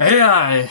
AI.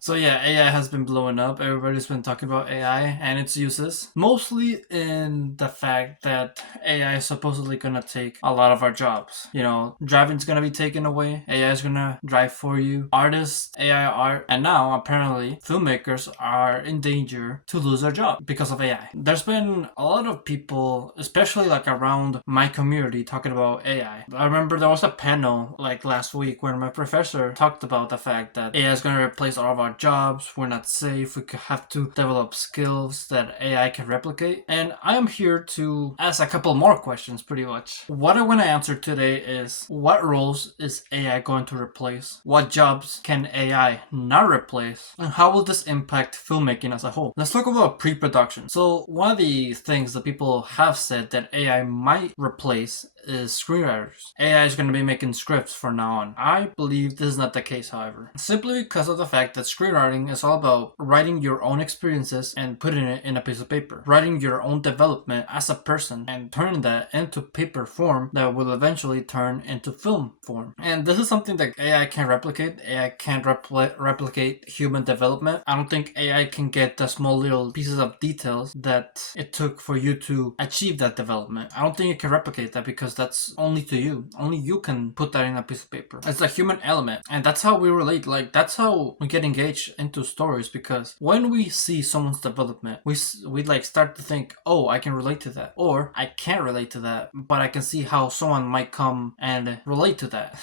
So yeah, AI has been blowing up. Everybody's been talking about AI and its uses. Mostly in the fact that AI is supposedly gonna take a lot of our jobs. You know, driving's gonna be taken away. AI is gonna drive for you. Artists, AI art, and now apparently filmmakers are in danger to lose their job because of AI. There's been a lot of people, especially like around my community, talking about AI. I remember there was a panel like last week where my professor talked about the fact that AI is gonna replace all of our jobs, we're not safe, we have to develop skills that AI can replicate. And I am here to ask a couple more questions pretty much. What I want to answer today is what roles is AI going to replace? What jobs can AI not replace? And how will this impact filmmaking as a whole? Let's talk about pre-production. So one of the things that people have said that AI might replace is screenwriters. AI is going to be making scripts from now on. I believe this is not the case, however, simply because of the fact that screenwriting is all about writing your own experiences and putting it in a piece of paper, writing your own development as a person and turning that into paper form that will eventually turn into film form. And this is something that AI can replicate. AI can't replicate human development. I don't think AI can get the small little pieces of details that it took for you to achieve that development. I don't think it can replicate that because that's only to you. Only you can put that in a piece of paper. It's a human element, and that's how we relate. Like, that's how we get engaged into stories, because when we see someone's development, we like start to think, oh, I can relate to that, or I can't relate to that, but I can see how someone might come and relate to that.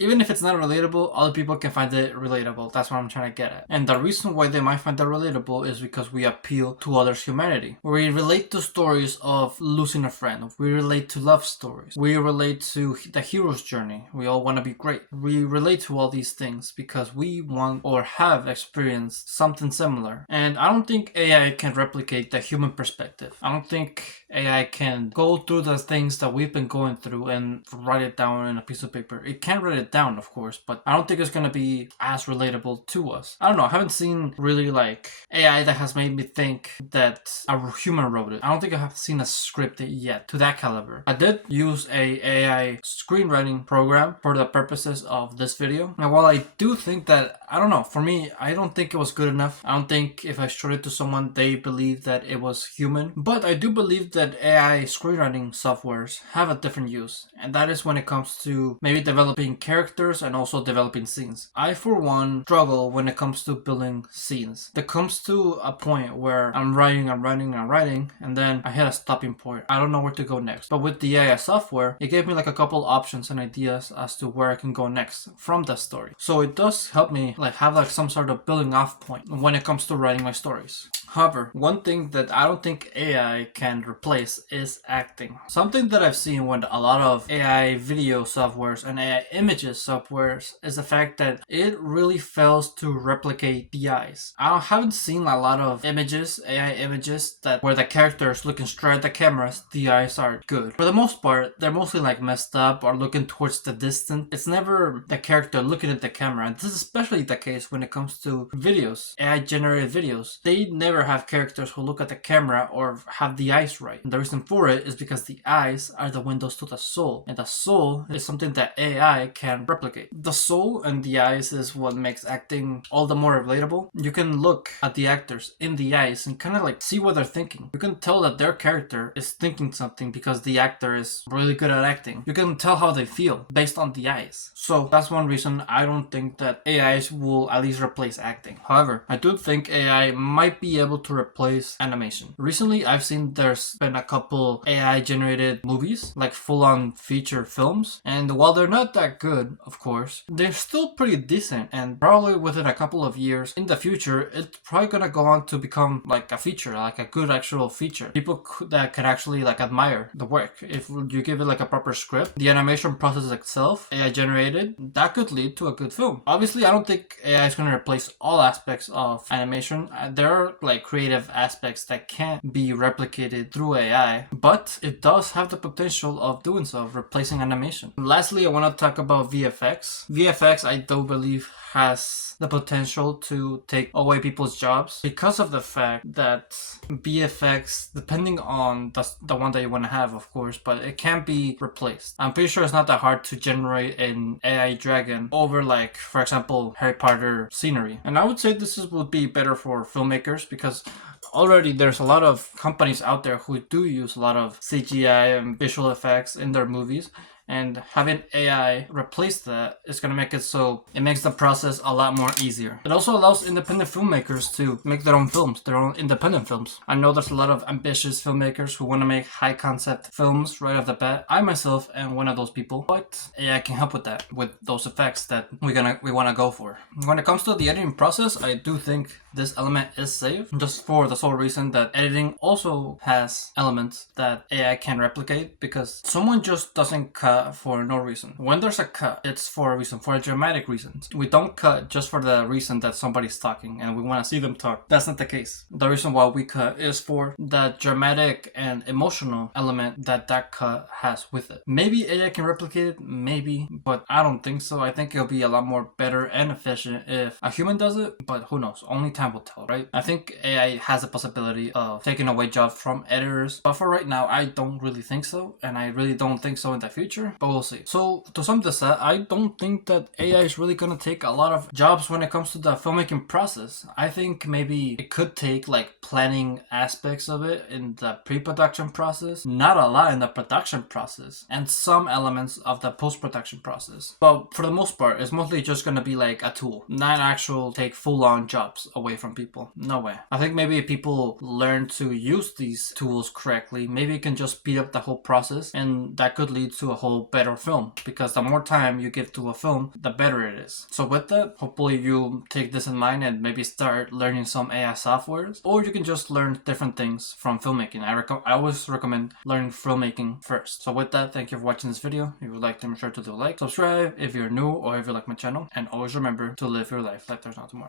Even if it's not relatable, other people can find it relatable. That's what I'm trying to get at. And the reason why they might find that relatable is because we appeal to others' humanity. We relate to stories of losing a friend. We relate to love stories. We relate to the hero's journey. We all want to be great. We relate to all these things because we want or have experienced something similar. And I don't think AI can replicate the human perspective. I don't think AI can go through the things that we've been going through and write it down in a piece of paper. It can write it down, of course, but I don't think it's gonna be as relatable to us. I don't know. I haven't seen really like AI that has made me think that a human wrote it. I don't think I have seen a script yet to that caliber. I did use a AI screenwriting program for the purposes of this video, and while I do think that, I don't know, for me, I don't think it was good enough. I don't think if I showed it to someone, they believe that it was human. But I do believe that AI screenwriting softwares have a different use, and that is when it comes to maybe developing characters and also developing scenes. I, for one, struggle when it comes to building scenes. There comes to a point where I'm writing, and then I hit a stopping point. I don't know where to go next. But with the AI software, it gave me like a couple options and ideas as to where I can go next from that story. So it does help me like have like some sort of building off point when it comes to writing my stories. However, one thing that I don't think AI can replace is acting. Something that I've seen with a lot of AI video softwares and AI images softwares is the fact that it really fails to replicate the eyes. I haven't seen a lot of images, AI images, that where the character is looking straight at the cameras, the eyes are good. For the most part, they're mostly like messed up or looking towards the distance. It's never the character looking at the camera. And this is especially the case when it comes to videos, AI generated videos. They never have characters who look at the camera or have the eyes right. And the reason for it is because the eyes are the windows to the soul, and the soul is something that AI can replicate. The soul and the eyes is what makes acting all the more relatable. You can look at the actors in the eyes and kind of like see what they're thinking. You can tell that their character is thinking something because the actor is really good at acting. You can tell how they feel based on the eyes. So that's one reason I don't think that AIs will at least replace acting. However, I do think AI might be able to replace animation. Recently, I've seen there's been a couple AI generated movies, like full-on feature films, and while they're not that good, of course, they're still pretty decent, and probably within a couple of years in the future, it's probably gonna go on to become like a feature, like a good actual feature. People that can actually like admire the work. If you give it like a proper script, the animation process itself, AI generated, that could lead to a good film. Obviously, I don't think AI is gonna replace all aspects of animation. There are like creative aspects that can't be replicated through AI, but it does have the potential of doing so, of replacing animation. Lastly, I want to talk about VFX. VFX, I do believe, has the potential to take away people's jobs because of the fact that VFX, depending on the one that you want to have, of course, but it can't be replaced. I'm pretty sure it's not that hard to generate an AI dragon over, like, for example, Harry Potter scenery. And I would say would be better for filmmakers because already there's a lot of companies out there who do use a lot of CGI and visual effects in their movies, and having AI replace that is going to make it so it makes the process a lot more easier. It also allows independent filmmakers to make their own films, their own independent films. I know there's a lot of ambitious filmmakers who want to make high concept films right off the bat. I myself am one of those people, but AI can help with that, with those effects that we want to go for. When it comes to the editing process, I do think this element is safe, just for the sole reason that editing also has elements that AI can replicate, because someone just doesn't cut for no reason. When there's a cut, it's for a reason, for a dramatic reason. We don't cut just for the reason that somebody's talking and we want to see them talk. That's not the case. The reason why we cut is for the dramatic and emotional element that cut has with it. Maybe AI can replicate it, maybe, but I don't think so. I think it'll be a lot more better and efficient if a human does it, but who knows? Only time will tell, right? I think AI has a possibility of taking away jobs from editors, but for right now, I don't really think so, and I really don't think so in the future. But we'll see. So to sum this up, I don't think that AI is really gonna take a lot of jobs when it comes to the filmmaking process. I think maybe it could take like planning aspects of it in the pre-production process, not a lot in the production process, and some elements of the post-production process. But for the most part, it's mostly just gonna be like a tool, not actual take full-on jobs away from people. No way. I think maybe if people learn to use these tools correctly, maybe it can just speed up the whole process, and that could lead to a whole better film, because the more time you give to a film, the better it is. So with that, hopefully you take this in mind and maybe start learning some AI softwares, or you can just learn different things from filmmaking. I always recommend learning filmmaking first. So with that, thank you for watching this video. If you would like to, make sure to do a like, subscribe if you're new or if you like my channel, and always remember to live your life like there's no tomorrow.